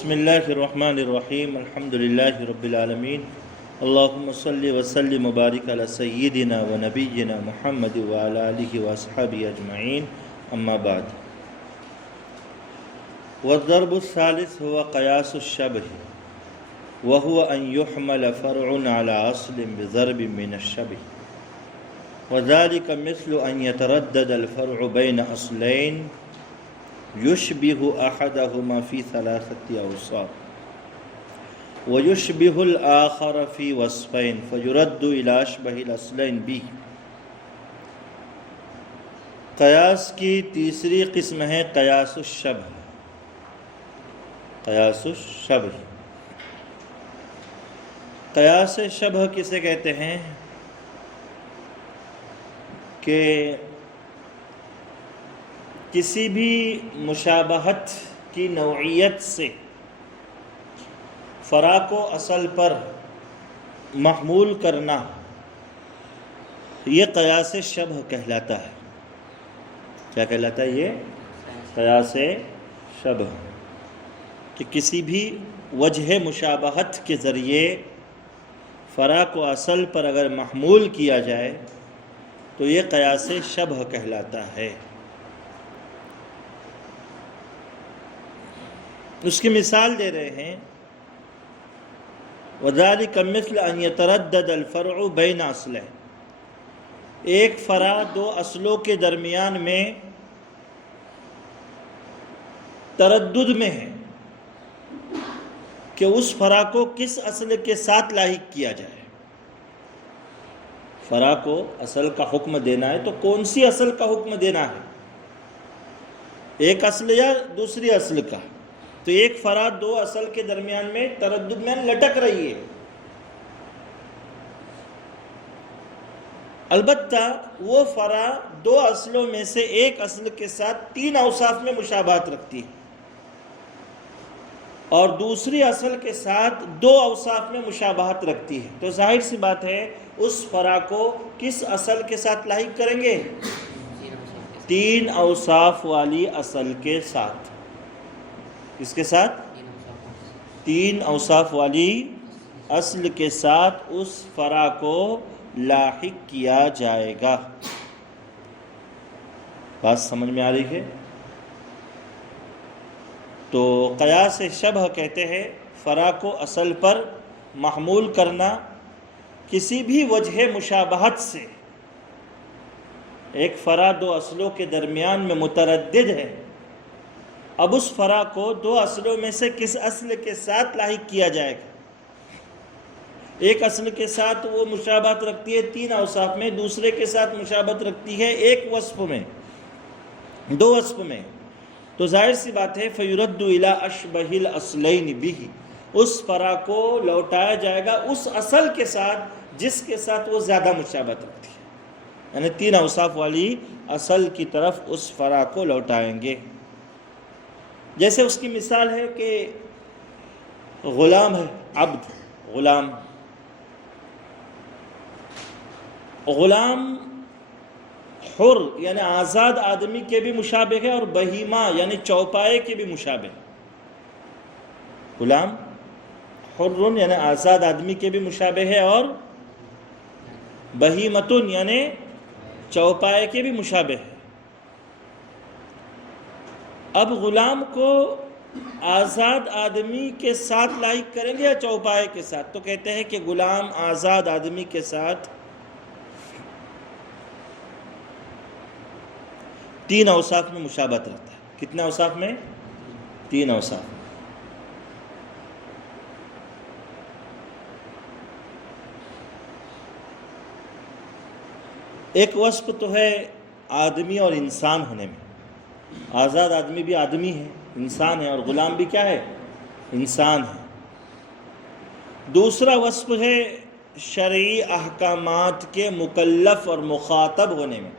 بسم اللہ الرحمن الرحیم الحمد للہ رب العالمین اللہم صلی وسلم وبارک علی سیدنا و نبینا محمد وعلی آلہ واصحابہ اجمعین اما بعد والضرب الثالث هو قیاس الشبہ وهو ان يحمل فرع على اصل بضرب من الشبہ وذلك مثل ان يتردد الفرع بين اصلين يشبه أحدهما في ثلاثة أوصاف ويشبه الآخر في وصفين فيرد إلى أشبه الأصلين به۔ قیاس کی تیسری قسم ہے قیاس الشبہ۔ قیاس الشبہ، قیاس شبہ کسے کہتے ہیں کہ کسی بھی مشابہت کی نوعیت سے فرع کو اصل پر محمول کرنا، یہ قیاس شبہ کہلاتا ہے۔ کیا کہلاتا ہے یہ؟ قیاس شبہ، کہ کسی بھی وجہ مشابہت کے ذریعے فرع کو اصل پر اگر محمول کیا جائے تو یہ قیاس شبہ کہلاتا ہے۔ اس کی مثال دے رہے ہیں وَذَلِكَ مِثْلَ أَن يَتَرَدَّدَ الْفَرْعُ بَيْنَ أَصْلَيْنِ، ایک فرع دو اصلوں کے درمیان میں تردد میں ہے کہ اس فرع کو کس اصل کے ساتھ لاحق کیا جائے۔ فرع کو اصل کا حکم دینا ہے تو کون سی اصل کا حکم دینا ہے؟ ایک اصل یا دوسری اصل کا؟ تو ایک فرع دو اصل کے درمیان میں تردد میں لٹک رہی ہے۔ البتہ وہ فرع دو اصلوں میں سے ایک اصل کے ساتھ تین اوصاف میں مشابہت رکھتی ہے اور دوسری اصل کے ساتھ دو اوصاف میں مشابہت رکھتی ہے، تو ظاہر سی بات ہے اس فرع کو کس اصل کے ساتھ لاحق کریں گے؟ تین اوصاف والی اصل کے ساتھ۔ اس کے ساتھ تین اوصاف والی اصل کے ساتھ اس فرع کو لاحق کیا جائے گا۔ بات سمجھ میں آ رہی ہے؟ تو قیاس شبہ کہتے ہیں فرع کو اصل پر محمول کرنا، کسی بھی وجہ مشابہت سے ایک فرع دو اصلوں کے درمیان میں متردد ہے، اب اس فرع کو دو اصلوں میں سے کس اصل کے ساتھ لاحق کیا جائے گا۔ ایک اصل کے ساتھ وہ مشابہت رکھتی ہے تین اوصاف میں، دوسرے کے ساتھ مشابہت رکھتی ہے ایک وصف میں، دو وصف میں، تو ظاہر سی بات ہے فَيُرَدُّ إِلَىٰ أَشْبَهِ الْأَصْلَيْنِ بِهِ، اس فرع کو لوٹایا جائے گا اس اصل کے ساتھ جس کے ساتھ وہ زیادہ مشابہت رکھتی ہے، یعنی تین اوصاف والی اصل کی طرف اس فرع کو لوٹائیں گے۔ جیسے اس کی مثال ہے کہ غلام ہے، عبد، غلام حر یعنی آزاد آدمی کے بھی مشابہ ہے اور بہیمہ یعنی چوپائے کے بھی مشابہ۔ غلام حر یعنی آزاد آدمی کے بھی مشابہ ہے اور بہیمتن یعنی چوپائے کے بھی مشابہ ہے۔ اب غلام کو آزاد آدمی کے ساتھ لاحق کریں گے یا چوپائے کے ساتھ؟ تو کہتے ہیں کہ غلام آزاد آدمی کے ساتھ تین اوصاف میں مشابہت رکھتا ہے۔ کتنے اوصاف میں؟ تین اوصاف۔ ایک وصف تو ہے آدمی اور انسان ہونے میں، آزاد آدمی بھی آدمی ہے، انسان ہے، اور غلام بھی کیا ہے؟ انسان ہے۔ دوسرا وصف ہے شرعی احکامات کے مکلف اور مخاطب ہونے میں۔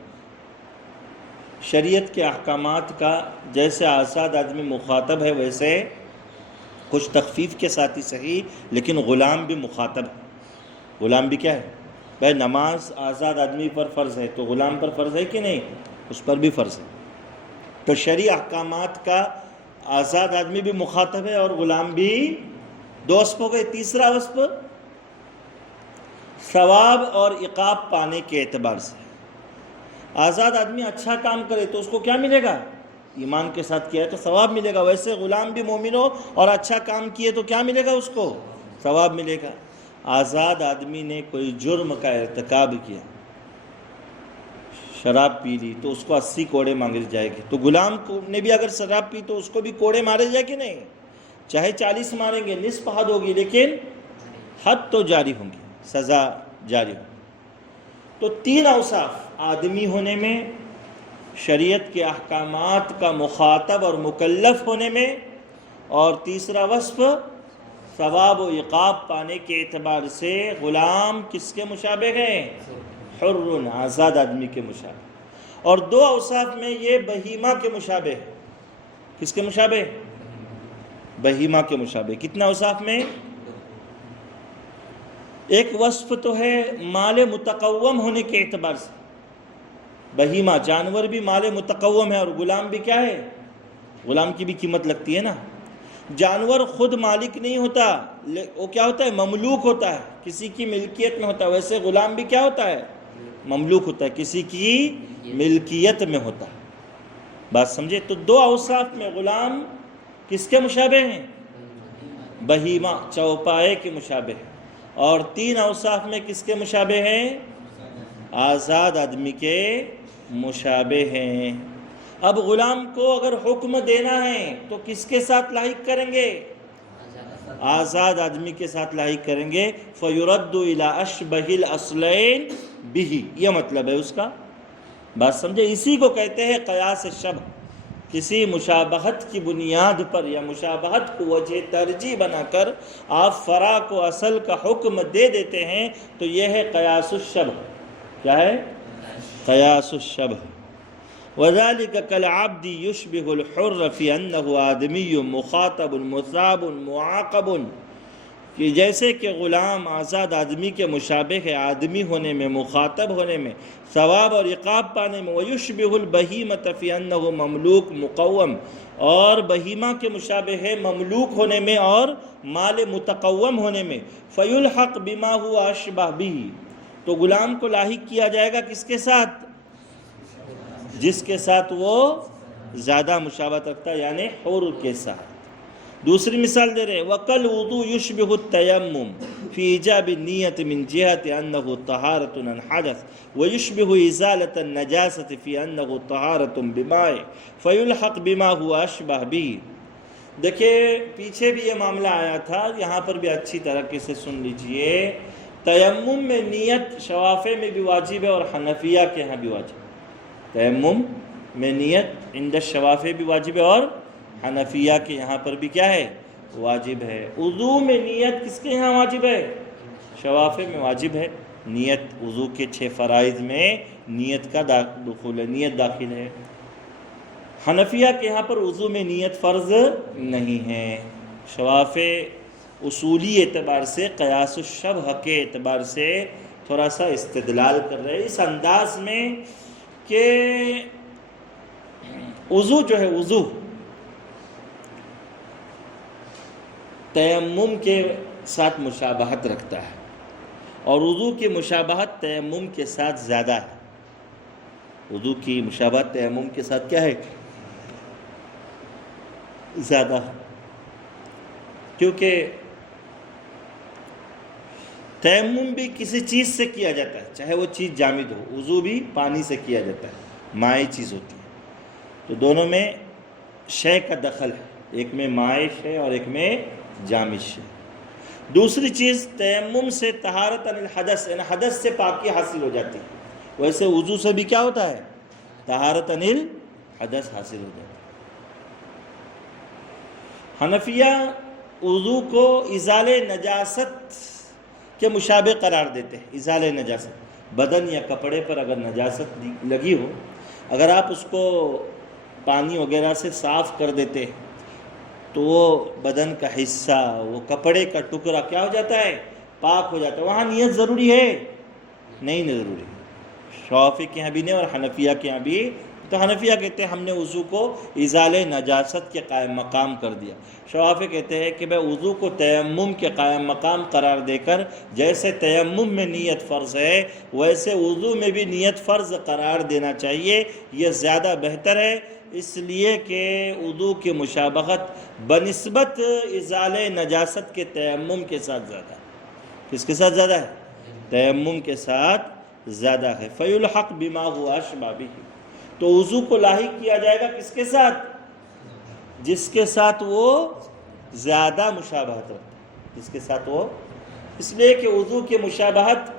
شریعت کے احکامات کا جیسے آزاد آدمی مخاطب ہے ویسے کچھ تخفیف کے ساتھ ہی صحیح، لیکن غلام بھی مخاطب ہے۔ غلام بھی کیا ہے؟ بھائی نماز آزاد آدمی پر فرض ہے تو غلام پر فرض ہے کہ نہیں؟ اس پر بھی فرض ہے۔ تو شرعی احکامات کا آزاد آدمی بھی مخاطب ہے اور غلام بھی، دو وصف ہو گئے۔ تیسرا وصف ثواب اور عقاب پانے کے اعتبار سے، آزاد آدمی اچھا کام کرے تو اس کو کیا ملے گا؟ ایمان کے ساتھ کیا ہے تو ثواب ملے گا، ویسے غلام بھی مومن ہو اور اچھا کام کیے تو کیا ملے گا اس کو؟ ثواب ملے گا۔ آزاد آدمی نے کوئی جرم کا ارتکاب کیا، شراب پی لی تو اس کو 80 کوڑے مانگے جائے گی، تو غلام نے بھی اگر شراب پی تو اس کو بھی کوڑے مارے جائے کہ نہیں؟ چاہے 40 ماریں گے، نصف حد ہوگی لیکن حد تو جاری ہوں گی، سزا جاری ہوگی۔ تو 3 اوصاف آدمی ہونے میں، شریعت کے احکامات کا مخاطب اور مکلف ہونے میں، اور تیسرا وصف ثواب و عقاب پانے کے اعتبار سے غلام کس کے مشابہ ہیں؟ حر، آزاد آدمی کے مشابہ۔ اور 2 اوصاف میں یہ بہیمہ کے مشابہ ہے۔ کس کے مشابہ؟ بہیمہ کے مشابہ۔ کتنا اوصاف میں؟ ایک وصف تو ہے مال متقوم ہونے کے اعتبار سے، بہیمہ جانور بھی مال متقوم ہے، اور غلام بھی کیا ہے؟ غلام کی بھی قیمت لگتی ہے نا۔ جانور خود مالک نہیں ہوتا، وہ کیا ہوتا ہے؟ مملوک ہوتا ہے، کسی کی ملکیت میں ہوتا ہے۔ ویسے غلام بھی کیا ہوتا ہے؟ مملوک ہوتا ہے، کسی کی ملکیت میں ہوتا ہے۔ بات سمجھے؟ تو 2 اوصاف میں غلام کس کے مشابہ ہیں؟ بہیمہ، چوپائے کے مشابہ ہیں۔ اور 3 اوصاف میں کس کے مشابہ ہیں؟ آزاد آدمی کے مشابہ ہیں۔ اب غلام کو اگر حکم دینا ہے تو کس کے ساتھ لاحق کریں گے؟ آزاد آدمی کے ساتھ لاحق کریں گے۔ فَيُرَدُّ إِلَىٰ أَشْبَهِ الْأَصْلَيْنِ بِهِ، یہ مطلب ہے اس کا۔ بات سمجھے؟ اسی کو کہتے ہیں قیاس شبہ۔ کسی مشابہت کی بنیاد پر یا مشابہت کو وجہ ترجیح بنا کر آپ فرع کو اصل کا حکم دے دیتے ہیں، تو یہ ہے قیاس الشبہ۔ کیا ہے؟ قیاس الشبہ۔ وَذَلِكَ كَالْعَبْدِ يُشْبِهُ الْحُرَّ فِي أَنَّهُ آدْمِيٌّ مُخَاطَبٌ مُثَابٌ مُعَاقَبٌ، کہ جیسے کہ غلام آزاد آدمی کے مشابہ ہے، آدمی ہونے میں، مخاطب ہونے میں، ثواب اور عقاب پانے میں۔ وَيُشْبِهُ الْبَهِيمَةَ فِي أَنَّهُ مملوک مقوم، اور بہیمہ کے مشابہ ہے مملوک ہونے میں اور مال متقوم ہونے میں۔ فَيُلْحَقْ بِمَا هُوَ أَشْبَهُ بِهِ، تو غلام کو لاحق کیا جائے گا کس کے ساتھ؟ جس کے ساتھ وہ زیادہ مشابہت رکھتا ہے، یعنی حر کے ساتھ۔ دوسری مثال دے رہے ہیں، وَكَالْوُضُوءِ يُشْبِهُ التَّيَمُّمُ فِي إِيجَابِ النِّيَّةِ مِنْ جِهَةِ أَنَّهُ طَهَارَةٌ عَنْ حَدَثٍ وَيُشْبِهُ إِزَالَةَ النَّجَاسَةِ فِي أَنَّهُ طَهَارَةٌ بِمَاءٍ فَيُلْحَقْ بِمَا هُوَ أَشْبَهُ بِهِ۔ دیکھیں پیچھے بھی یہ معاملہ آیا تھا، یہاں پر بھی اچھی طریقے سے سن لیجئے۔ تیمم میں نیت شوافع میں بھی واجب ہے اور حنفیہ کے ہاں بھی واجب ہے۔ تیمم میں نیت عند الشوافع بھی واجب ہے اور حنفیہ کے یہاں پر بھی کیا ہے؟ واجب ہے۔ وضو میں نیت کس کے یہاں واجب ہے؟ شوافع میں واجب ہے۔ نیت وضو کے 6 فرائض میں نیت کا دخول ہے، نیت داخل ہے۔ حنفیہ کے یہاں پر وضو میں نیت فرض نہیں ہے۔ شوافع اصولی اعتبار سے، قیاس الشبہ کے اعتبار سے تھوڑا سا استدلال کر رہے ہیں اس انداز میں کہ وضو جو ہے، وضو تیمم کے ساتھ مشابہت رکھتا ہے، اور وضو کی مشابہت تیمم کے ساتھ زیادہ ہے۔ وضو کی مشابہت تیمم کے ساتھ کیا ہے؟ زیادہ، کیونکہ تیمم بھی کسی چیز سے کیا جاتا ہے، چاہے وہ چیز جامد ہو۔ وضو بھی پانی سے کیا جاتا ہے، مائع چیز ہوتی ہے۔ تو دونوں میں شے کا دخل ہے، ایک میں مائع ہے اور ایک میں جامد ہے۔ دوسری چیز، تیمم سے طہارت عن الحدث، یعنی حدث سے پاکی حاصل ہو جاتی ہے۔ ویسے وضو سے بھی کیا ہوتا ہے؟ طہارت عن الحدث حاصل ہو جاتی ہے۔ حنفیہ وضو کو ازالہ نجاست کے مشابہ قرار دیتے ہیں۔ ازالہ نجاست، بدن یا کپڑے پر اگر نجاست لگی ہو، اگر آپ اس کو پانی وغیرہ سے صاف کر دیتے تو وہ بدن کا حصہ، وہ کپڑے کا ٹکڑا کیا ہو جاتا ہے؟ پاک ہو جاتا ہے۔ وہاں نیت ضروری ہے؟ نہیں ضروری۔ شافعی کے یہاں بھی نہیں اور حنفیہ کے یہاں بھی تو حنفیہ کہتے ہیں ہم نے وضو کو ازالہ نجاست کے قائم مقام کر دیا. شوافی کہتے ہیں کہ بھئی وضو کو تیمم کے قائم مقام قرار دے کر جیسے تیمم میں نیت فرض ہے ویسے وضو میں بھی نیت فرض قرار دینا چاہیے. یہ زیادہ بہتر ہے، اس لیے کہ وضو کی مشابہت بنسبت ازالہ نجاست کے تیمم کے ساتھ زیادہ ہے. کس کے ساتھ زیادہ ہے؟ تیمم کے ساتھ زیادہ ہے. فَيُلْحَقْ بِمَا هُوَ أَشْبَهُ بِهِ، تو وضو کو لاحق کیا جائے گا کس کے ساتھ؟ جس کے ساتھ وہ زیادہ مشابہت رکھتا ہے. جس کے ساتھ وہ، اس لیے کہ وضو کی مشابہت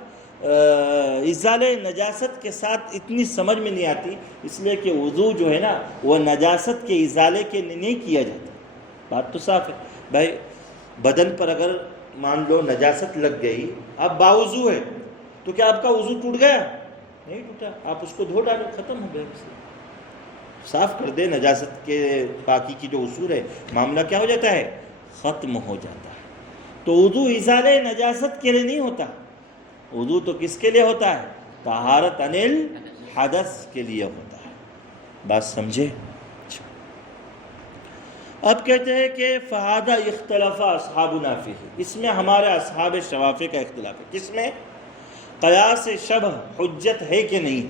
ازالہ نجاست کے ساتھ اتنی سمجھ میں نہیں آتی، اس لیے کہ وضو جو ہے نا وہ نجاست کے ازالے کے نہیں کیا جاتا. بات تو صاف ہے بھائی. بدن پر اگر مان لو نجاست لگ گئی، اب باوضو ہے تو کیا آپ کا وضو ٹوٹ گیا؟ نہیں ٹوٹا. آپ اس کو دھو ڈالو، ختم ہو گیا. صاف کر دے نجاست کے پاکی کی جو اصول ہے، معاملہ کیا ہو جاتا ہے؟ ختم ہو جاتا ہے. تو وضو ازالہ نجاست کے لیے نہیں ہوتا. وضو تو کس کے لیے ہوتا ہے؟ طہارت عن الحدث کے لیے ہوتا ہے. بات سمجھے؟ اب کہتے ہیں کہ فہذا اختلف اصحابنا فیہ، اس میں ہمارے اصحاب شوافی کا اختلاف ہے. کس میں؟ قیاس شبہ حجت ہے کہ نہیں،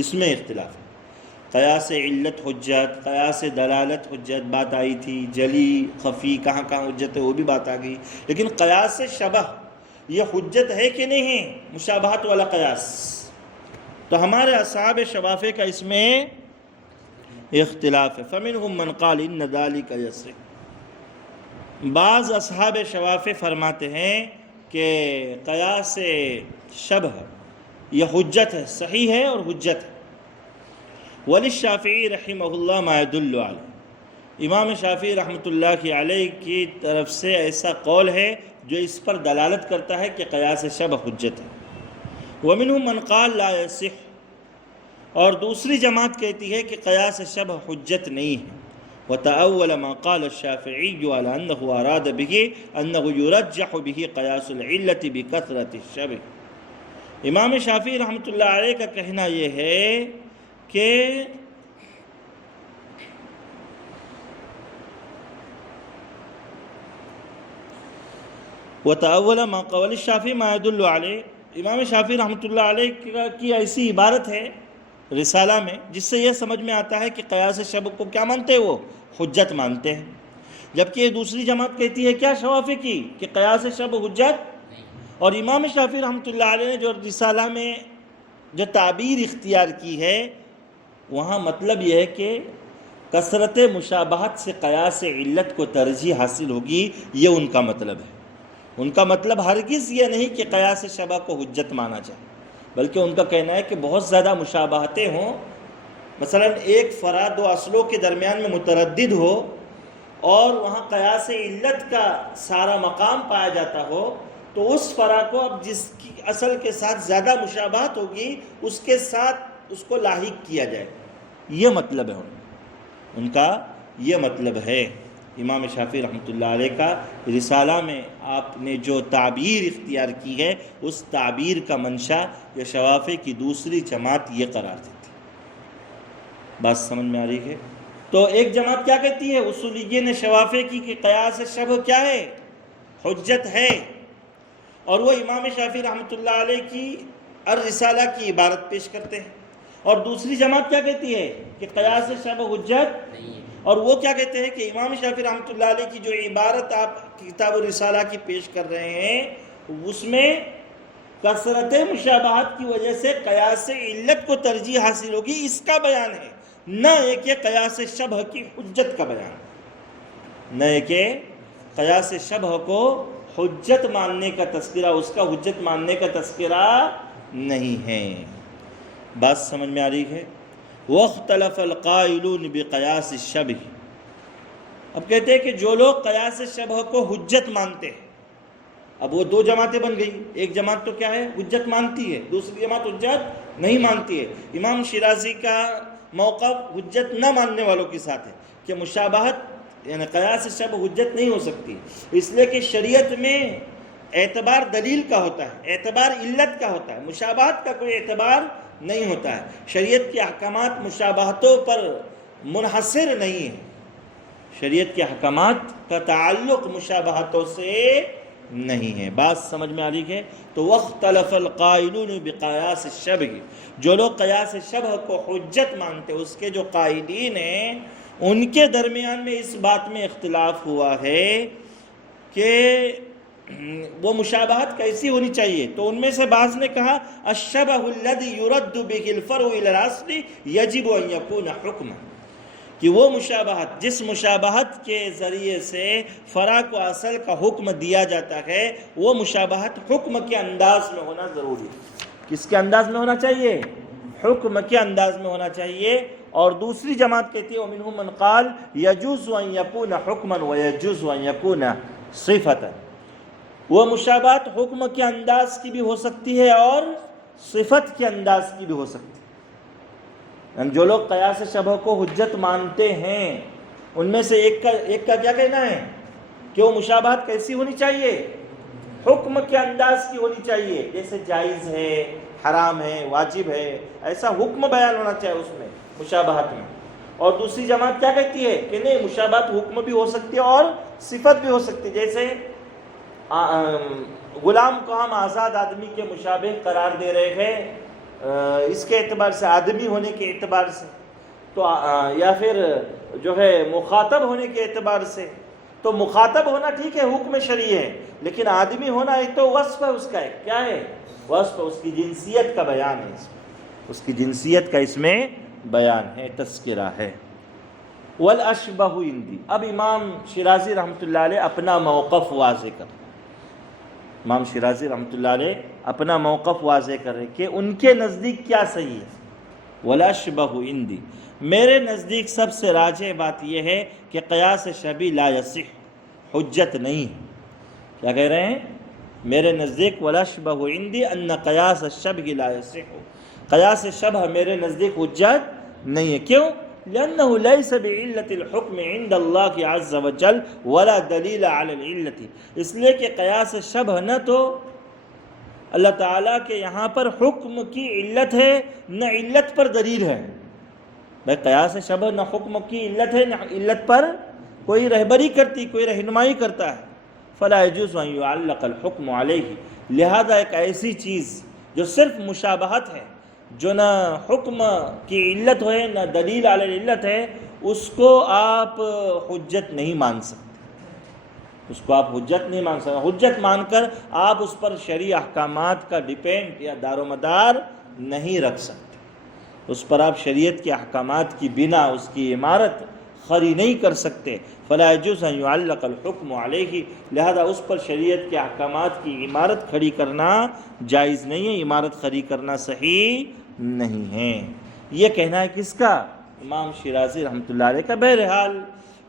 اس میں اختلاف ہے. قیاس علت حجت، قیاس دلالت حجت بات آئی تھی، جلی خفی کہاں کہاں حجت ہے وہ بھی بات آ گئی. لیکن قیاس شبہ یہ حجت ہے کہ نہیں ہے، مشابہت والا قیاس، تو ہمارے اصحاب شوافی کا اس میں اختلاف ہے. فمنہم من قال ان ذلک یصح، بعض اصحاب شوافی فرماتے ہیں کہ قیاس شبہ یہ حجت ہے، صحیح ہے اور حجت ہے. وللشافعی رحمہ اللہ ما يدل علیہ، امام شافعی رحمۃ اللہ علیہ کی طرف سے ایسا قول ہے جو اس پر دلالت کرتا ہے کہ قیاس شبہ حجت ہے. ومنہم من قال لا یصح، اور دوسری جماعت کہتی ہے کہ قیاس شبہ حجت نہیں ہے. وتأول ما قال الشافعي على أنه أراد به أنه يرجح به قياس العلة بكثرة الشبه. امام شافعی رحمۃ اللہ علیہ کا کہنا یہ ہے کہ وتأول ما قال الشافعي ما يدل عليه، امام شافعی رحمۃ اللہ علیہ کی ایسی عبارت ہے رسالہ میں جس سے یہ سمجھ میں آتا ہے کہ قیاس شبہ کو کیا مانتے ہیں؟ وہ حجت مانتے ہیں. جبکہ یہ دوسری جماعت کہتی ہے کیا شوافی کی کہ قیاس شبہ حجت. اور امام شافعی رحمۃ اللہ علیہ نے جو رسالہ میں جو تعبیر اختیار کی ہے وہاں مطلب یہ ہے کہ کثرت مشابہت سے قیاس علت کو ترجیح حاصل ہوگی، یہ ان کا مطلب ہے. ان کا مطلب ہرگز یہ نہیں کہ قیاس شبہ کو حجت مانا جائے، بلکہ ان کا کہنا ہے کہ بہت زیادہ مشابہتیں ہوں، مثلا ایک فرع دو اصلوں کے درمیان میں متردد ہو اور وہاں قیاس علت کا سارا مقام پایا جاتا ہو، تو اس فرع کو اب جس کی اصل کے ساتھ زیادہ مشابہت ہوگی اس کے ساتھ اس کو لاحق کیا جائے. یہ مطلب ہے ان کا، یہ مطلب ہے امام شافعی رحمۃ اللہ علیہ کا. رسالہ میں آپ نے جو تعبیر اختیار کی ہے اس تعبیر کا منشا یا شوافی کی دوسری جماعت یہ قرار دیتی. بات سمجھ میں آ رہی ہے؟ تو ایک جماعت کیا کہتی ہے؟ اصولیین شوافی کی کہ قیاس شبہ کیا ہے؟ حجت ہے، اور وہ امام شافعی رحمۃ اللہ علیہ کی الرسالہ کی عبارت پیش کرتے ہیں. اور دوسری جماعت کیا کہتی ہے کہ قیاس شبہ حجت نہیں ہے، اور وہ کیا کہتے ہیں کہ امام شافعی رحمۃ اللہ علیہ کی جو عبارت آپ کتاب الرسالہ کی پیش کر رہے ہیں اس میں کثرت مشابہت کی وجہ سے قیاس علت کو ترجیح حاصل ہوگی، اس کا بیان ہے، نہ ایک قیاس شبہ کی حجت کا بیان، نہ ایک قیاس شبہ کو حجت ماننے کا تذکرہ، اس کا حجت ماننے کا تذکرہ نہیں ہے. بات سمجھ میں آ رہی ہے؟ وَاخْتَلَفَ الْقَائِلُونَ بِقِيَاسِ الشَّبْهِ، اب کہتے ہیں کہ جو لوگ قیاس شبہ کو حجت مانتے ہیں، اب وہ دو جماعتیں بن گئی. ایک جماعت تو کیا ہے؟ حجت مانتی ہے، دوسری جماعت حجت نہیں مانتی ہے. امام شیرازی کا موقف حجت نہ ماننے والوں کے ساتھ ہے کہ مشابہت یعنی قیاس شبہ حجت نہیں ہو سکتی، اس لیے کہ شریعت میں اعتبار دلیل کا ہوتا ہے، اعتبار علت کا ہوتا ہے، مشابہت کا کوئی اعتبار نہیں ہوتا ہے۔ شریعت کے احکامات مشابہتوں پر منحصر نہیں ہیں، شریعت کے احکامات کا تعلق مشابہتوں سے نہیں ہے۔ بات سمجھ میں آ رہی ہے؟ تو وَاخْتَلَفَ الْقَائِلُونَ بِقِيَاسِ الشَّبْهِ، جو لوگ قیاس شبہ کو حجت مانتے، اس کے جو قائلین ہیں، ان کے درمیان میں اس بات میں اختلاف ہوا ہے کہ وہ مشابہت کیسی ہونی چاہیے۔ تو ان میں سے بعض نے کہا الشبہ الذی یرد بہ الفرع الی الاصل یجب ان یکون حکما، کہ وہ مشابہت جس مشابہت کے ذریعے سے فرع کو اصل کا حکم دیا جاتا ہے، وہ مشابہت حکم کے انداز میں ہونا ضروری ہے۔ کس کے انداز میں ہونا چاہیے؟ حکم کے انداز میں ہونا چاہیے۔ اور دوسری جماعت کہتی ہے ومنہم من قال یجوز ان یکون حکما ویجوز ان یکون صفتا، وہ مشابہت حکم کے انداز کی بھی ہو سکتی ہے اور صفت کے انداز کی بھی ہو سکتی ہے۔ جو لوگ قیاس شبہ کو حجت مانتے ہیں، ان میں سے ایک کا کیا کہنا ہے کہ وہ مشابہت کیسی ہونی چاہیے؟ حکم کے انداز کی ہونی چاہیے، جیسے جائز ہے، حرام ہے، واجب ہے، ایسا حکم بیان ہونا چاہیے اس میں، مشابہت میں۔ اور دوسری جماعت کیا کہتی ہے کہ نہیں، مشابہت حکم بھی ہو سکتی ہے اور صفت بھی ہو سکتی ہے، جیسے غلام کو ہم آزاد آدمی کے مشابہ قرار دے رہے ہیں اس کے اعتبار سے، آدمی ہونے کے اعتبار سے، تو یا پھر جو ہے مخاطب ہونے کے اعتبار سے۔ تو مخاطب ہونا ٹھیک ہے، حکم شرعی ہے، لیکن آدمی ہونا ایک تو وصف ہے اس کا، ایک کیا ہے؟ وصف، اس کی جنسیت کا بیان ہے، اس کی جنسیت کا اس میں بیان ہے، تذکرہ ہے۔ والاشبہ عندی، اب امام شیرازی رحمۃ اللہ علیہ اپنا موقف واضح کر، امام شیرازی رحمۃ اللہ علیہ اپنا موقف واضح کر رہے کہ ان کے نزدیک کیا صحیح ہے۔ والاشبہ عندی، میرے نزدیک سب سے راجح بات یہ ہے کہ قیاس شبی لا یصح، حجت نہیں ہے۔ کیا کہہ رہے ہیں؟ میرے نزدیک والاشبہ عندی ان قیاس الشبہ لا یصح، قیاس شبہ میرے نزدیک حجت نہیں ہے۔ کیوں؟ لأنه ليس بعلة الحكم عند الله عز وجل ولا دلیل علی العلة، اس لیے کہ قیاس شبہ نہ تو اللہ تعالیٰ کے یہاں پر حکم کی علت ہے، نہ علت پر دلیل ہے۔ بھائی قیاس شبہ نہ حکم کی علت ہے، نہ علت پر کوئی رہبری کرتی، کوئی رہنمائی کرتا ہے۔ فلا يجوز ان يعلق الحکم علیہ، لہذا ایک ایسی چیز جو صرف مشابہت ہے، جو نہ حکم کی علت ہے نہ دلیل علی العلت ہے، اس کو آپ حجت نہیں مان سکتے، اس کو آپ حجت نہیں مان سکتے۔ حجت مان کر آپ اس پر شرعی احکامات کا ڈیپینڈ یا دار و مدار نہیں رکھ سکتے، اس پر آپ شریعت کے احکامات کی بنا اس کی عمارت کھڑی نہیں کر سکتے۔ فلا يجوز ان يعلق الحکم علیہ، لہذا اس پر شریعت کے احکامات کی عمارت کھڑی کرنا جائز نہیں ہے، عمارت کھڑی کرنا صحیح نہیں ہے۔ یہ کہنا ہے کس کا؟ امام شیرازی رحمۃ اللہ علیہ کا۔ بہرحال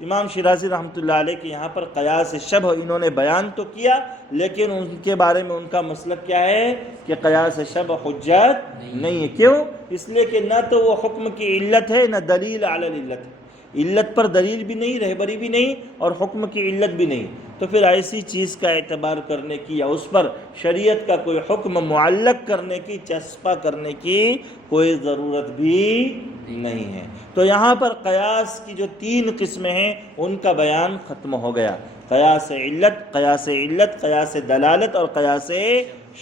امام شیرازی رحمۃ اللہ علیہ کے یہاں پر قیاس شبہ انہوں نے بیان تو کیا، لیکن ان کے بارے میں ان کا مسلک کیا ہے کہ قیاس شبہ حجت نہیں ہے۔ کیوں؟ اس لیے کہ نہ تو وہ حکم کی علت ہے، نہ دلیل علی العلت ہے، علت پر دلیل بھی نہیں، رہبری بھی نہیں، اور حکم کی علت بھی نہیں۔ تو پھر ایسی چیز کا اعتبار کرنے کی یا اس پر شریعت کا کوئی حکم معلق کرنے کی، چسپاں کرنے کی کوئی ضرورت بھی نہیں ہے۔ تو یہاں پر قیاس کی جو 3 قسمیں ہیں ان کا بیان ختم ہو گیا، قیاس علت، قیاس دلالت اور قیاس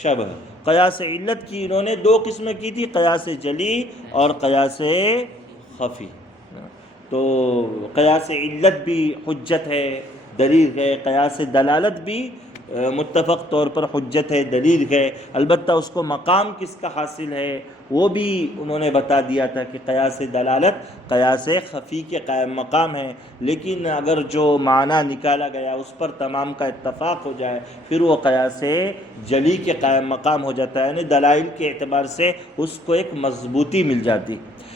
شبہ۔ قیاس علت کی انہوں نے 2 قسمیں کی تھی، قیاس جلی اور قیاس خفی۔ تو قیاس علت بھی حجت ہے، دلیل ہے، قیاس دلالت بھی متفق طور پر حجت ہے، دلیل ہے، البتہ اس کو مقام کس کا حاصل ہے وہ بھی انہوں نے بتا دیا تھا کہ قیاس دلالت قیاس خفی کے قائم مقام ہے، لیکن اگر جو معنی نکالا گیا اس پر تمام کا اتفاق ہو جائے پھر وہ قیاس جلی کے قائم مقام ہو جاتا ہے، یعنی دلائل کے اعتبار سے اس کو ایک مضبوطی مل جاتی۔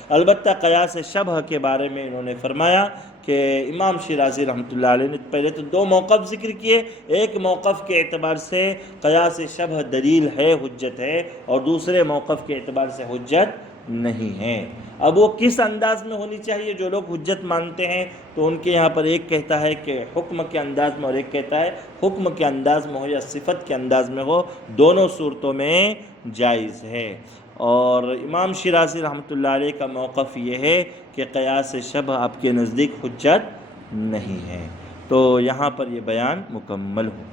البتہ قیاس شبہ کے بارے میں انہوں نے فرمایا کہ امام شیرازی رحمۃ اللہ علیہ نے پہلے تو 2 موقف ذکر کیے، ایک موقف کے اعتبار سے قیاس شبہ دلیل ہے، حجت ہے، اور دوسرے موقف کے اعتبار سے حجت نہیں ہے۔ اب وہ کس انداز میں ہونی چاہیے جو لوگ حجت مانتے ہیں؟ تو ان کے یہاں پر ایک کہتا ہے کہ حکم کے انداز میں، اور ایک کہتا ہے حکم کے انداز میں ہو یا صفت کے انداز میں ہو، دونوں صورتوں میں جائز ہے۔ اور امام شیرازی رحمۃ اللہ علیہ کا موقف یہ ہے کہ قیاس شبہ آپ کے نزدیک حجت نہیں ہے۔ تو یہاں پر یہ بیان مکمل ہو۔